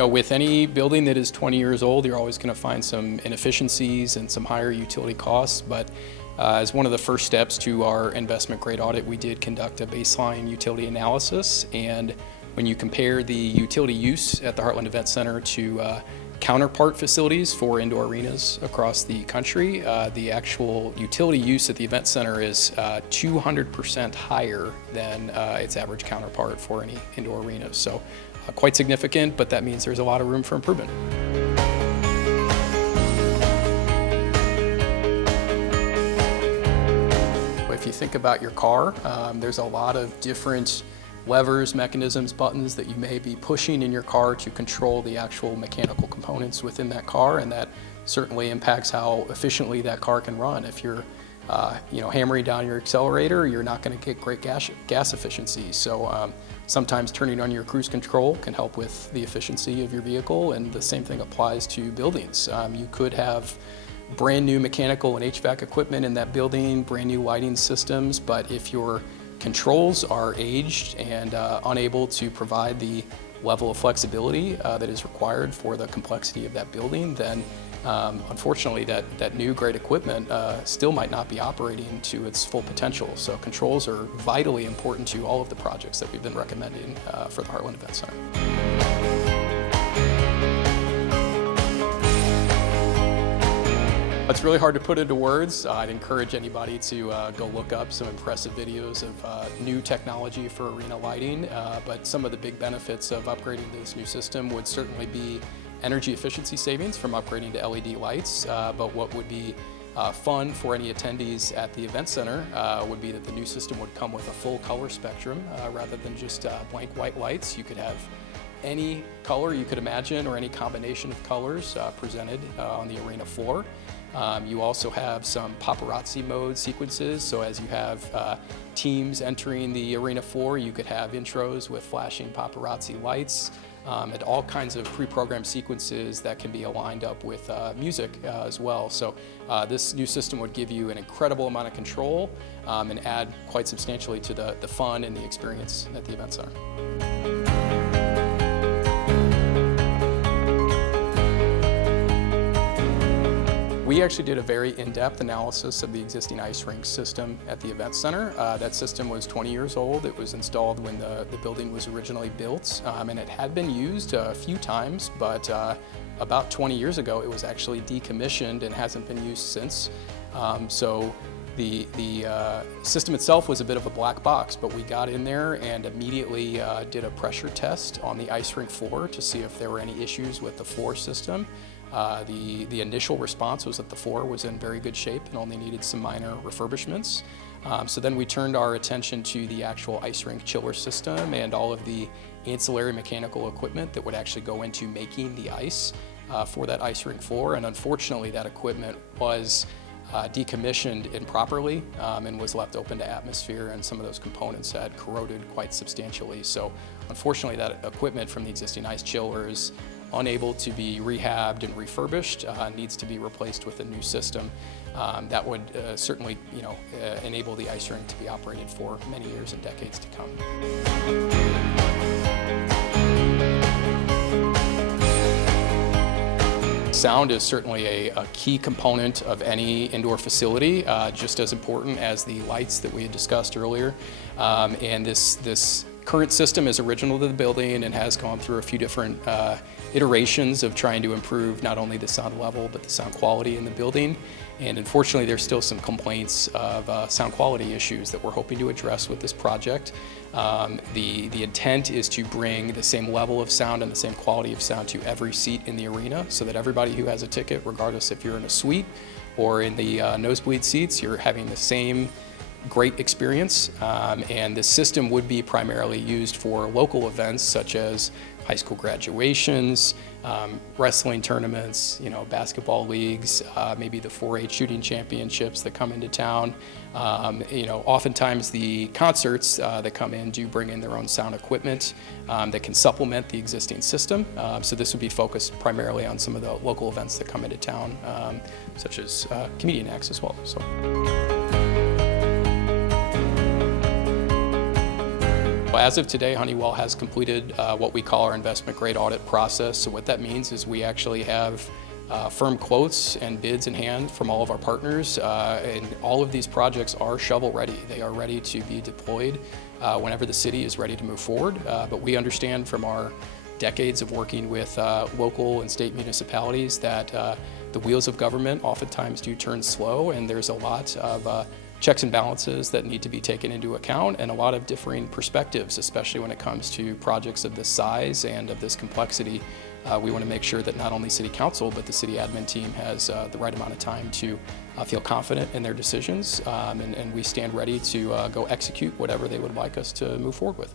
With any building that is 20 years old, you're always going to find some inefficiencies and some higher utility costs. But as one of the first steps to our investment grade audit, we did conduct a baseline utility analysis. And when you compare the utility use at the Heartland Event Center to counterpart facilities for indoor arenas across the country, the actual utility use at the event center is 200% higher than its average counterpart for any indoor arenas. So quite significant, but that means there's a lot of room for improvement. If you think about your car, there's a lot of different levers, mechanisms, buttons that you may be pushing in your car to control the actual mechanical components within that car, and that certainly impacts how efficiently that car can run. If you're hammering down your accelerator, you're not going to get great gas efficiency. So sometimes turning on your cruise control can help with the efficiency of your vehicle, and the same thing applies to buildings. You could have brand new mechanical and HVAC equipment in that building, brand new lighting systems, but if your controls are aged and unable to provide the level of flexibility that is required for the complexity of that building, then unfortunately that new great equipment still might not be operating to its full potential. So controls are vitally important to all of the projects that we've been recommending for the Heartland Event Center. It's really hard to put into words. I'd encourage anybody to go look up some impressive videos of new technology for arena lighting, but some of the big benefits of upgrading to this new system would certainly be energy efficiency savings from upgrading to LED lights, but what would be fun for any attendees at the event center would be that the new system would come with a full color spectrum rather than just blank white lights. You could have any color you could imagine or any combination of colors presented on the arena floor. You also have some paparazzi mode sequences, so as you have teams entering the arena floor, you could have intros with flashing paparazzi lights and all kinds of pre-programmed sequences that can be aligned up with music as well. So this new system would give you an incredible amount of control and add quite substantially to the fun and the experience at the event center. We actually did a very in-depth analysis of the existing ice rink system at the event center. That system was 20 years old. It was installed when the building was originally built, and it had been used a few times, but about 20 years ago it was actually decommissioned and hasn't been used since. So the system itself was a bit of a black box, but we got in there and immediately did a pressure test on the ice rink floor to see if there were any issues with the floor system. The initial response was that the floor was in very good shape and only needed some minor refurbishments. So then we turned our attention to the actual ice rink chiller system and all of the ancillary mechanical equipment that would actually go into making the ice for that ice rink floor. And unfortunately, that equipment was decommissioned improperly and was left open to atmosphere, and some of those components had corroded quite substantially. So unfortunately, that equipment from the existing ice chiller is unable to be rehabbed and refurbished, needs to be replaced with a new system that would certainly enable the ice rink to be operated for many years and decades to come. Sound is certainly a key component of any indoor facility, just as important as the lights that we had discussed earlier. And this current system is original to the building and has gone through a few different iterations of trying to improve not only the sound level but the sound quality in the building. And unfortunately, there's still some complaints of sound quality issues that we're hoping to address with this project. The intent is to bring the same level of sound and the same quality of sound to every seat in the arena, so that everybody who has a ticket, regardless if you're in a suite or in the nosebleed seats, you're having the same great experience. And this system would be primarily used for local events such as high school graduations, wrestling tournaments, basketball leagues, maybe the 4-H shooting championships that come into town. Oftentimes the concerts that come in do bring in their own sound equipment that can supplement the existing system. So this would be focused primarily on some of the local events that come into town, such as comedian acts as well. So. As of today, Honeywell has completed what we call our investment grade audit process. So what that means is we actually have firm quotes and bids in hand from all of our partners, and all of these projects are shovel ready. They are ready to be deployed whenever the city is ready to move forward. But we understand from our decades of working with local and state municipalities that the wheels of government oftentimes do turn slow, and there's a lot of checks and balances that need to be taken into account, and a lot of differing perspectives, especially when it comes to projects of this size and of this complexity. We want to make sure that not only City Council, but the City Admin team has the right amount of time to feel confident in their decisions, and we stand ready to go execute whatever they would like us to move forward with.